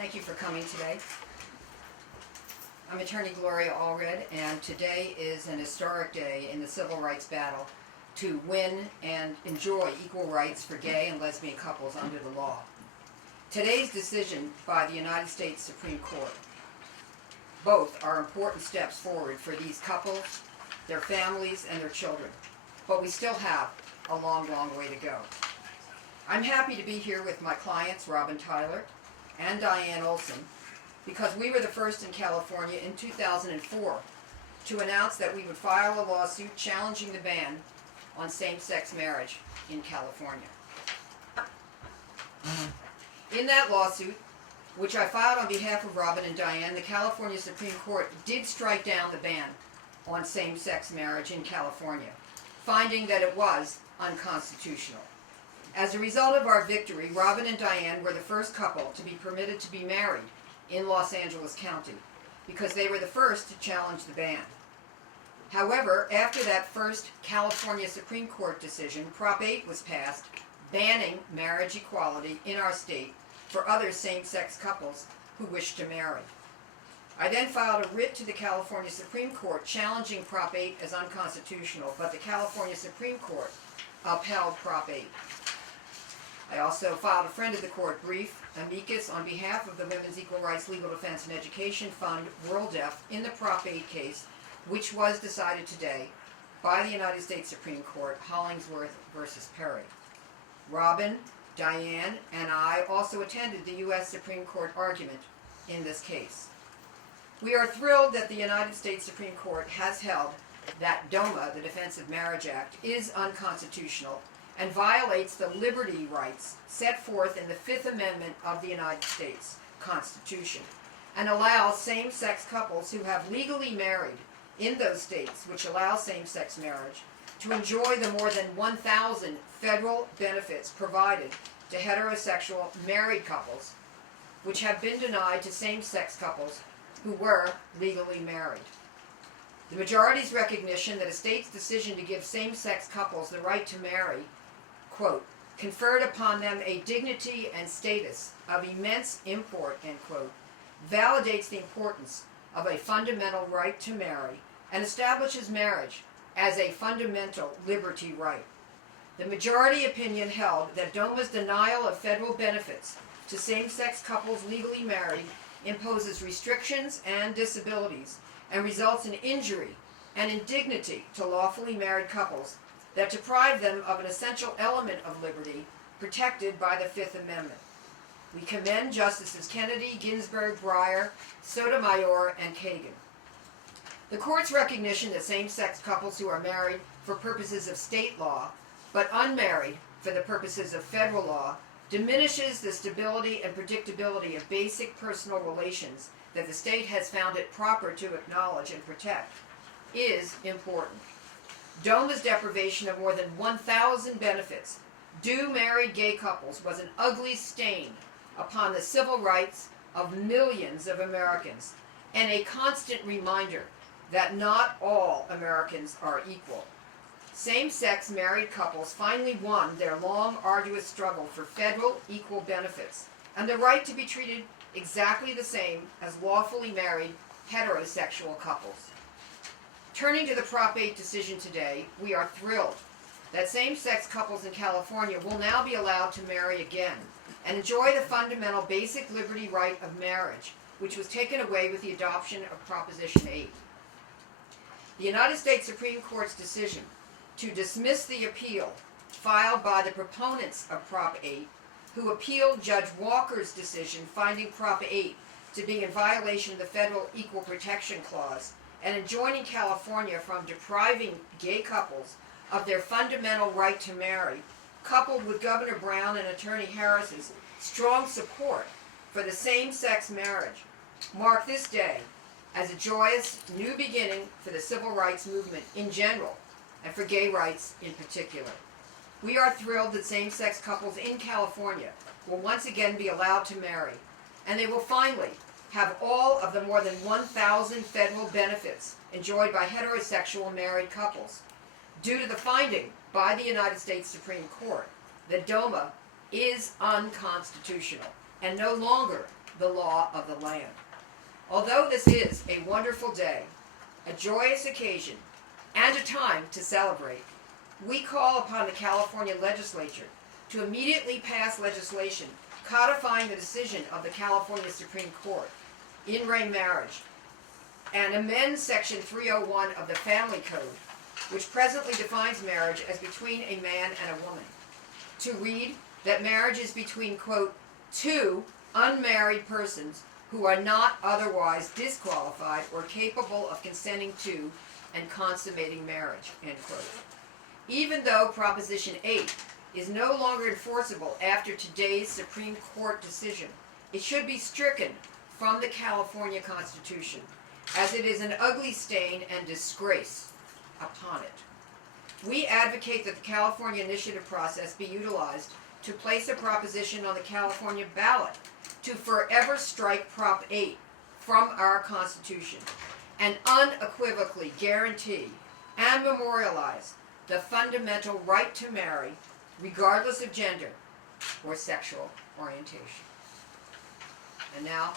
Thank you for coming today. I'm attorney Gloria Allred, and today is an historic day in the civil rights battle to win and enjoy equal rights for gay and lesbian couples under the law. Today's decision by the United States Supreme Court, both are important steps forward for these couples, their families, and their children, but we still have a long, long way to go. I'm happy to be here with my clients, Robin Tyler and Diane Olson, because we were the first in California in 2004 to announce that we would file a lawsuit challenging the ban on same-sex marriage in California. In that lawsuit, which I filed on behalf of Robin and Diane, the California Supreme Court did strike down the ban on same-sex marriage in California, finding that it was unconstitutional. As a result of our victory, Robin and Diane were the first couple to be permitted to be married in Los Angeles County, because they were the first to challenge the ban. However, after that first California Supreme Court decision, Prop 8 was passed, banning marriage equality in our state for other same-sex couples who wished to marry. I then filed a writ to the California Supreme Court challenging Prop 8 as unconstitutional, but the California Supreme Court upheld Prop 8. I also filed a friend of the court brief, amicus, on behalf of the Women's Equal Rights Legal Defense and Education Fund, WorldDef, in the Prop 8 case, which was decided today by the United States Supreme Court, Hollingsworth versus Perry. Robin, Diane, and I also attended the U.S. Supreme Court argument in this case. We are thrilled that the United States Supreme Court has held that DOMA, the Defense of Marriage Act, is unconstitutional and violates the liberty rights set forth in the Fifth Amendment of the United States Constitution, and allows same-sex couples who have legally married in those states which allow same-sex marriage to enjoy the more than 1,000 federal benefits provided to heterosexual married couples, which have been denied to same-sex couples who were legally married. The majority's recognition that a state's decision to give same-sex couples the right to marry, quote, conferred upon them a dignity and status of immense import, end quote, validates the importance of a fundamental right to marry and establishes marriage as a fundamental liberty right. The majority opinion held that DOMA's denial of federal benefits to same-sex couples legally married imposes restrictions and disabilities and results in injury and indignity to lawfully married couples that deprive them of an essential element of liberty protected by the Fifth Amendment. We commend Justices Kennedy, Ginsburg, Breyer, Sotomayor, and Kagan. The court's recognition that same-sex couples who are married for purposes of state law, but unmarried for the purposes of federal law, diminishes the stability and predictability of basic personal relations that the state has found it proper to acknowledge and protect, is important. DOMA's deprivation of more than 1,000 benefits due married gay couples was an ugly stain upon the civil rights of millions of Americans, and a constant reminder that not all Americans are equal. Same-sex married couples finally won their long, arduous struggle for federal equal benefits and the right to be treated exactly the same as lawfully married heterosexual couples. Turning to the Prop 8 decision today, we are thrilled that same-sex couples in California will now be allowed to marry again and enjoy the fundamental basic liberty right of marriage, which was taken away with the adoption of Proposition 8. The United States Supreme Court's decision to dismiss the appeal filed by the proponents of Prop 8, who appealed Judge Walker's decision finding Prop 8 to be in violation of the Federal Equal Protection Clause and enjoining California from depriving gay couples of their fundamental right to marry, coupled with Governor Brown and Attorney Harris's strong support for the same-sex marriage, mark this day as a joyous new beginning for the civil rights movement in general and for gay rights in particular. We are thrilled that same-sex couples in California will once again be allowed to marry, and they will finally have all of the more than 1,000 federal benefits enjoyed by heterosexual married couples, due to the finding by the United States Supreme Court that DOMA is unconstitutional and no longer the law of the land. Although this is a wonderful day, a joyous occasion, and a time to celebrate, we call upon the California legislature to immediately pass legislation codifying the decision of the California Supreme Court in re marriage and amend Section 301 of the Family Code, which presently defines marriage as between a man and a woman, to read that marriage is between, quote, two unmarried persons who are not otherwise disqualified or capable of consenting to and consummating marriage, end quote. Even though Proposition 8 is no longer enforceable after today's Supreme Court decision, it should be stricken from the California Constitution, as it is an ugly stain and disgrace upon it. We advocate that the California initiative process be utilized to place a proposition on the California ballot to forever strike Prop 8 from our Constitution and unequivocally guarantee and memorialize the fundamental right to marry regardless of gender or sexual orientation. And now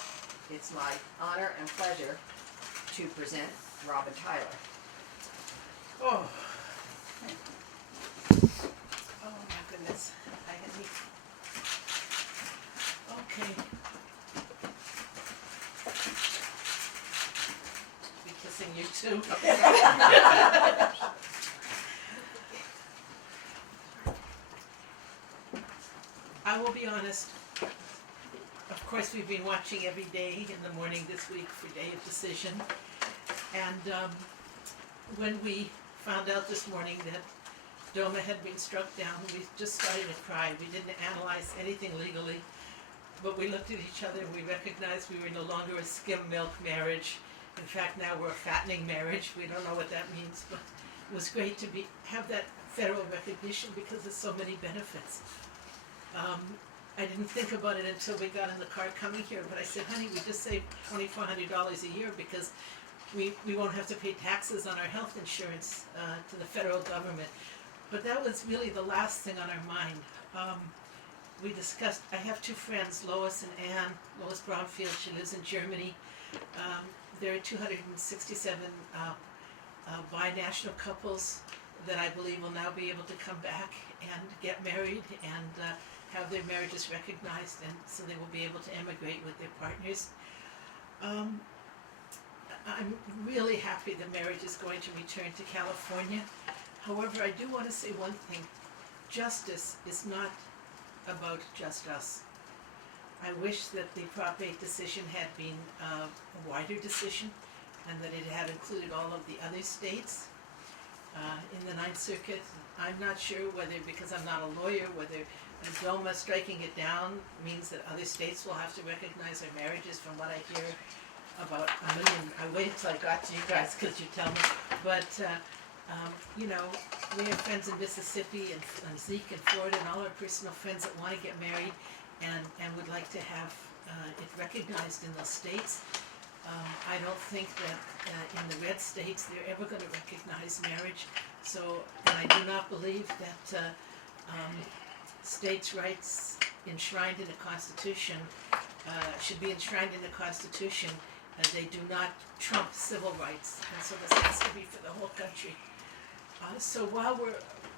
it's my honor and pleasure to present Robin Tyler. Oh. Oh my goodness. Okay. Be kissing you too. I will be honest. Of course, we've been watching every day in the morning this week for Day of Decision. And when we found out this morning that DOMA had been struck down, we just started to cry. We didn't analyze anything legally, but we looked at each other and we recognized we were no longer a skim milk marriage. In fact, now we're a fattening marriage. We don't know what that means, but it was great to have that federal recognition because there's so many benefits. I didn't think about it until we got in the car coming here, but I said, honey, we just saved $2,400 a year because we won't have to pay taxes on our health insurance to the federal government. But that was really the last thing on our mind. We discussed, I have two friends, Lois and Ann. Lois Bromfield, she lives in Germany. There are 267 binational couples that I believe will now be able to come back and get married and have their marriages recognized, and so they will be able to emigrate with their partners. I'm really happy that marriage is going to return to California. However, I do want to say one thing. Justice is not about just us. I wish that the Prop 8 decision had been a wider decision and that it had included all of the other states. In the Ninth Circuit, I'm not sure whether, because I'm not a lawyer, whether DOMA striking it down means that other states will have to recognize their marriages. From what I hear, about a million. I waited till I got to you guys because you tell me. But you know, we have friends in Mississippi and Zeke in Florida and all our personal friends that want to get married and would like to have it recognized in those states. I don't think that in the red states they're ever going to recognize marriage. So, and I do not believe that states' rights enshrined in the Constitution should be enshrined in the Constitution. They do not trump civil rights, and so this has to be for the whole country. So while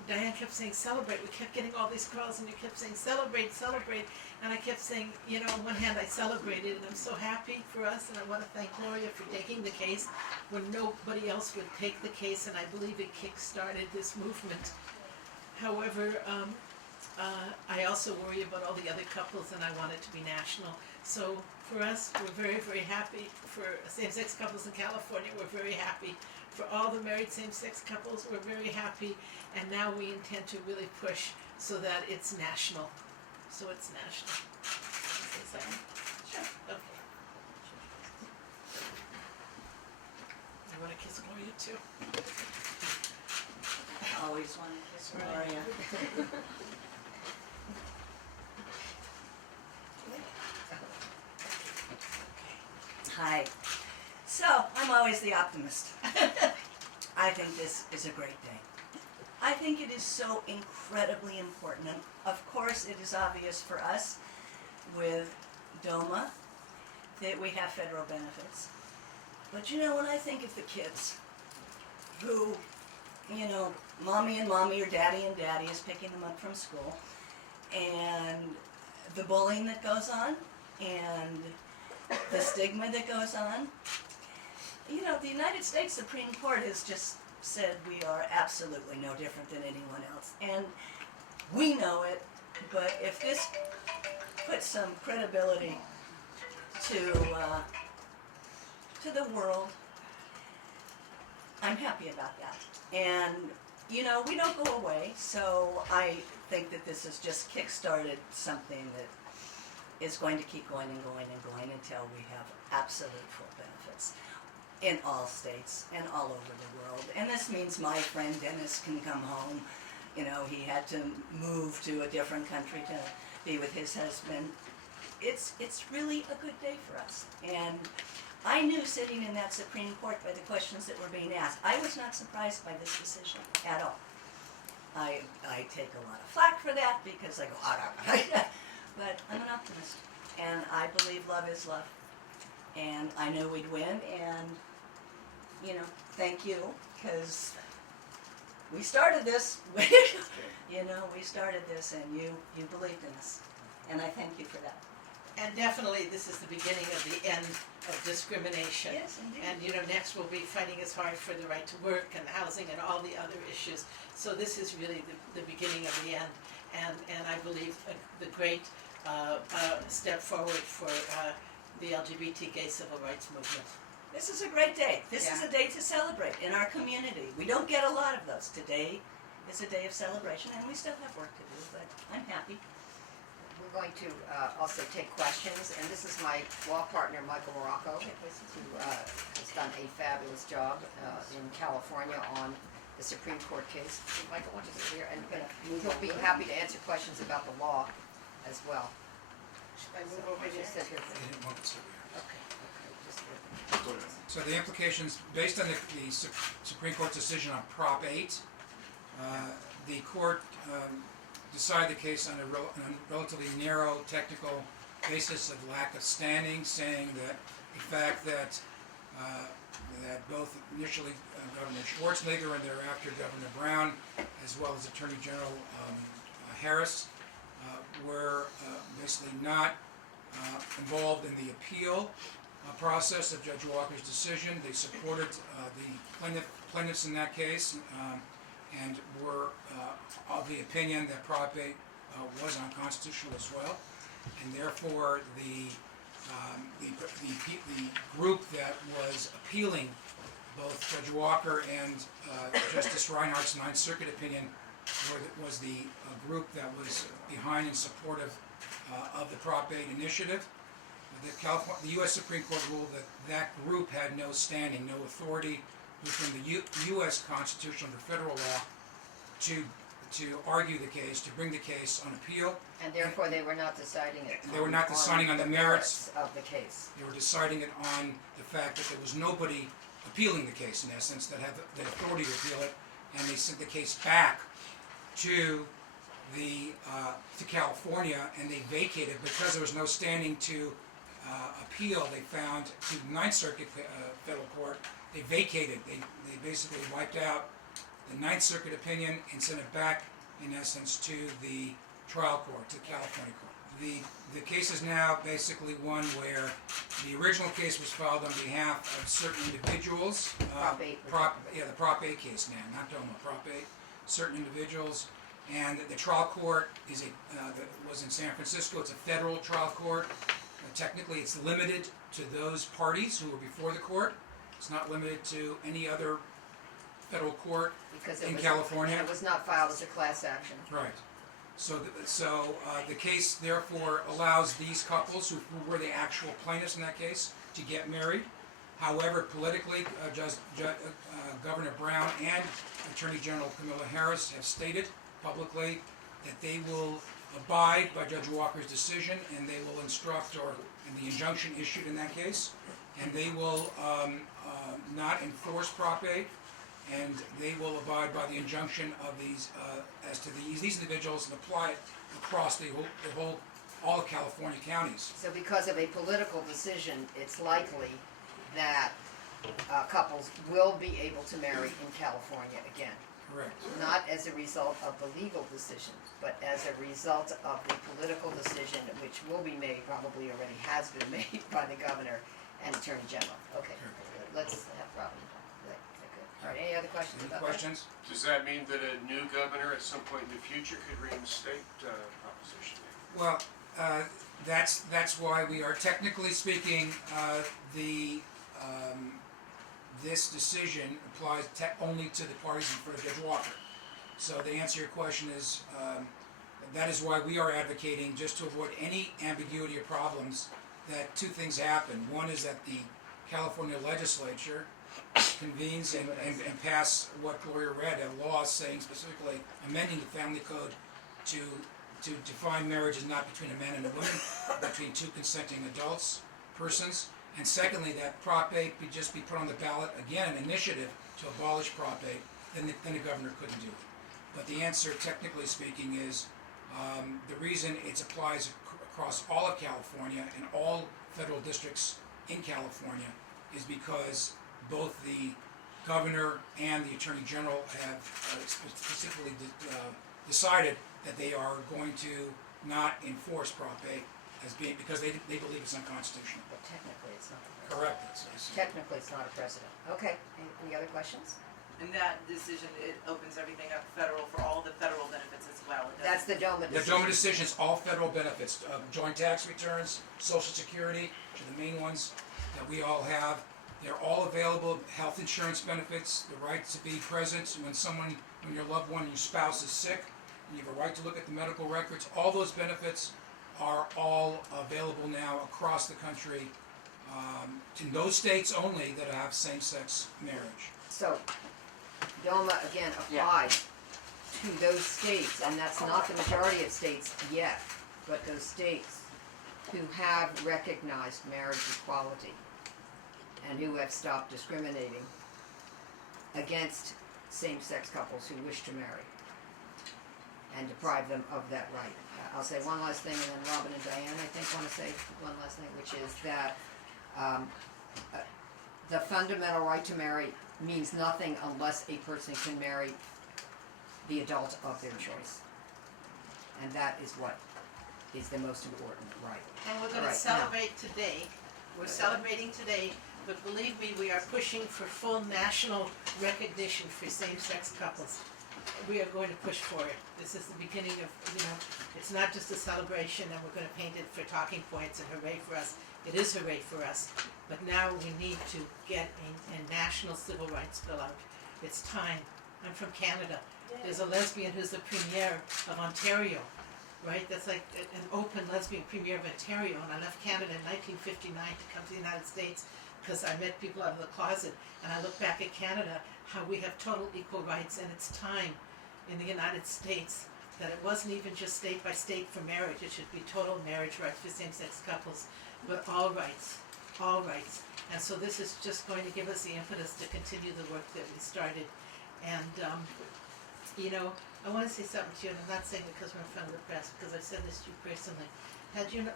Diane kept saying celebrate, we kept getting all these calls and you kept saying celebrate, celebrate, and I kept saying, you know, on one hand I celebrated and I'm so happy for us, and I want to thank Gloria for taking the case when nobody else would take the case, and I believe it kick-started this movement. However, I also worry about all the other couples and I want it to be national. So for us, we're very, very happy. For same-sex couples in California, we're very happy. For all the married same-sex couples, we're very happy. And now we intend to really push so that it's national. So it's national. Sure. Okay. I want to kiss Gloria too. I always want to kiss Gloria. Hi. So, I'm always the optimist. I think this is a great day. I think it is so incredibly important. And of course, it is obvious for us with DOMA that we have federal benefits. But you know, when I think of the kids who, you know, mommy and mommy or daddy and daddy is picking them up from school, and the bullying that goes on, and the stigma that goes on, you know, the United States Supreme Court has just said we are absolutely no different than anyone else. And we know it, but if this puts some credibility to the world, I'm happy about that. And, you know, we don't go away, so I think that this has just kick-started something that is going to keep going and going and going until we have absolute full benefits in all states and all over the world. And this means my friend Dennis can come home. You know, he had to move to a different country to be with his husband. It's really a good day for us. And I knew sitting in that Supreme Court by the questions that were being asked, I was not surprised by this decision at all. I take a lot of flack for that because I go, but I'm an optimist. And I believe love is love. And I knew we'd win, and, you know, thank you, because we started this, you know, we started this, and you believed in us. And I thank you for that. And definitely, this is the beginning of the end of discrimination. Yes, indeed. And, you know, next we'll be fighting as hard for the right to work and housing and all the other issues. So this is really the beginning of the end. And I believe the great step forward for the LGBT gay civil rights movement. This is a great day. This is Yeah. a day to celebrate in our community. We don't get a lot of those. Today is a day of celebration, and we still have work to do, but I'm happy. We're going to also take questions, and this is my law partner, Michael Morocco, who has done a fabulous job in California on the Supreme Court case. Michael, why don't you sit here, and he'll be happy to answer questions about the law as well. Should I move So, over why don't you here? sit here? They didn't want to sit there. Okay, just So the implications, based on the Supreme Court's decision on Prop 8, the court decided the case on a relatively narrow technical basis of lack of standing, saying that the fact that both initially Governor Schwarzenegger and thereafter Governor Brown, as well as Attorney General Harris, were basically not involved in the appeal process of Judge Walker's decision. They supported the plaintiffs in that case and were of the opinion that Prop 8 was unconstitutional as well, and therefore the group that was appealing both Judge Walker and Justice Reinhart's Ninth Circuit opinion was the group that was behind and supportive of the Prop 8 initiative. The U.S. Supreme Court ruled that that group had no standing, no authority within the U.S. Constitution or federal law to argue the case, to bring the case on appeal. And therefore, they were not deciding it. They were not deciding on the merits of the case. They were deciding it on the fact that there was nobody appealing the case, in essence, that had the authority to appeal it, and they sent the case back to California, and they vacated because there was no standing to appeal. They found to the Ninth Circuit federal court. They vacated. They basically wiped out the Ninth Circuit opinion and sent it back, in essence, to the trial court, to the California court. The case is now basically one where the original case was filed on behalf of certain individuals. Prop 8. The Prop 8 case now, not DOMA, Prop 8. Certain individuals, and the trial court was in San Francisco. It's a federal trial court. Technically, it's limited to those parties who were before the court. It's not limited to any other federal court Because in California. It was not filed as a class action. Right. So the case therefore allows these couples who were the actual plaintiffs in that case to get married. However, politically, Governor Brown and Attorney General Kamala Harris have stated publicly that they will abide by Judge Walker's decision, and they will instruct, or in the injunction issued in that case, and they will not enforce Prop 8, and they will abide by the injunction of these as to these individuals and apply it across all of California counties. So because of a political decision, it's likely that couples will be able to marry in California again. Correct. Not as a result of the legal decision, but as a result of the political decision, which will be made, probably already has been made by the governor and Attorney General. Okay, let's have Robin talk. Good. All right, any other questions Any about that? questions? Does that mean that a new governor at some point in the future could reinstate Proposition 8? Well, that's why we are technically speaking, this decision applies only to the parties in front of Judge Walker. So the answer to your question is, that is why we are advocating, just to avoid any ambiguity or problems, that two things happen. One is that the California legislature convenes and pass what Gloria read, a law saying specifically amending the family code to define marriage as not between a man and a woman, between two consenting persons. And secondly, that Prop 8 could just be put on the ballot, again, an initiative to abolish Prop 8, then the governor couldn't do it. But the answer, technically speaking, is the reason it applies across all of California and all federal districts in California is because both the governor and the attorney general have specifically decided that they are going to not enforce Prop 8 as being, because they believe it's unconstitutional. But technically, it's not a precedent. Correct. That's Technically, it's not a precedent. Okay, any other questions? And that decision, it opens everything up federal for all the federal benefits as well. It That's the DOMA The decision. DOMA decision is all federal benefits, joint tax returns, Social Security, which are the main ones that we all have. They're all available, health insurance benefits, the right to be present when your loved one, your spouse is sick, and you have a right to look at the medical records. All those benefits are all available now across the country, in those states only that have same-sex marriage. So, DOMA again applies to those states, and that's not the majority of states yet, but those states who have recognized marriage equality and who have stopped discriminating against same-sex couples who wish to marry and deprive them of that right. I'll say one last thing, and then Robin and Diane, I think, want to say one last thing, which is that the fundamental right to marry means nothing unless a person can marry the adult of their choice. And that is what is the most important right. And we're All gonna right, celebrate today, we're celebrating today, but believe me, we are pushing for full national recognition for same-sex couples. We are going to push for it. This is the beginning of, it's not just a celebration and we're gonna paint it for talking points and hooray for us. It is hooray for us, but now we need to get a national civil rights bill out. It's time. I'm from Canada. There's a lesbian who's the premier of Ontario, right? That's like an open lesbian premier of Ontario, and I left Canada in 1959 to come to the United States because I met people out of the closet, and I look back at Canada, how we have total equal rights, and it's time in the United States that it wasn't even just state by state for marriage. It should be total marriage rights for same-sex couples, but all rights, all rights. And so this is just going to give us the impetus to continue the work that we started. And I want to say something to you, and I'm not saying because we're in front of the press, because I said this to you personally.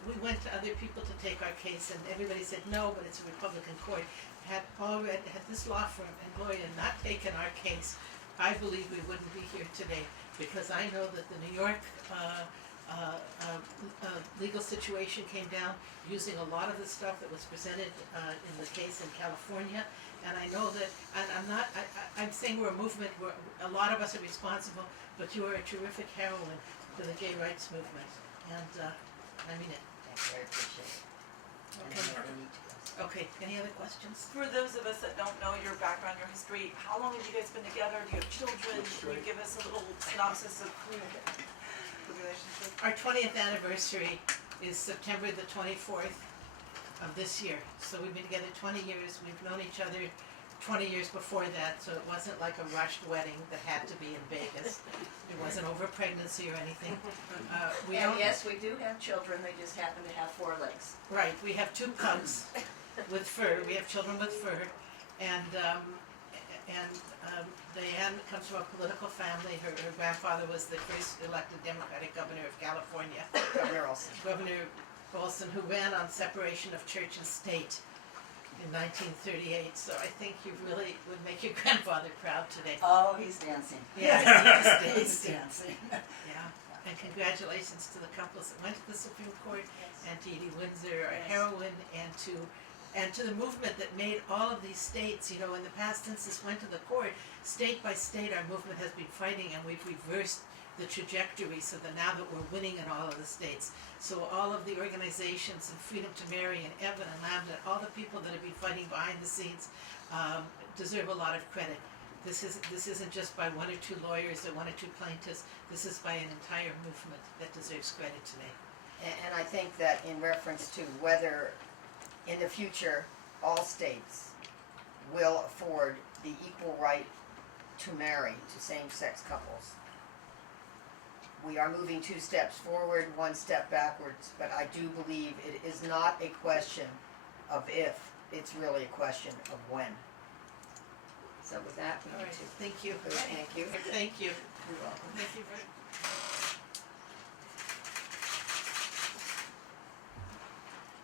We went to other people to take our case, and everybody said no, but it's a Republican court. Had this law firm and Gloria not taken our case, I believe we wouldn't be here today, because I know that the New York legal situation came down using a lot of the stuff that was presented in the case in California. And I know that, and I'm saying we're a movement where a lot of us are responsible, but you are a terrific heroine for the gay rights movement, and I mean it. Thank you, I appreciate it. Okay. And we need to go. Okay, any other questions? For those of us that don't know your background, your history, how long have you guys been together? Do you have children? Can you give us a little synopsis of the relationship? Our 20th anniversary is September the 24th of this year. So we've been together 20 years. We've known each other 20 years before that, so it wasn't like a rushed wedding that had to be in Vegas. It wasn't over pregnancy or anything. And yes, we do have children, they just happen to have 4 legs. Right, we have 2 pugs with fur. We have children with fur, and Diane comes from a political family. Her grandfather was the first elected Democratic governor of California, Governor Olson. Governor Olson, who ran on separation of church and state in 1938. So I think you really would make your grandfather proud today. Oh, he's dancing. Yeah, He's dancing. Yeah, and congratulations to the couples that went to the Supreme Court, and to Edie Windsor, our Yes. heroine, and to the movement that made all of these states, you know, in the past, since this went to the court, state by state, our movement has been fighting, and we've reversed the trajectory so that now that we're winning in all of the states. So all of the organizations and Freedom to Marry and Evan and Lambda, all the people that have been fighting behind the scenes, deserve a lot of credit. This isn't just by one or two lawyers or one or two plaintiffs. This is by an entire movement that deserves credit today. And I think that in reference to whether in the future all states will afford the equal right to marry to same-sex couples, we are moving 2 steps forward, 1 step backwards, but I do believe it is not a question of if, it's really a question of when. So with that, we All need right, to thank you. thank you. Thank you. You're welcome. Thank you very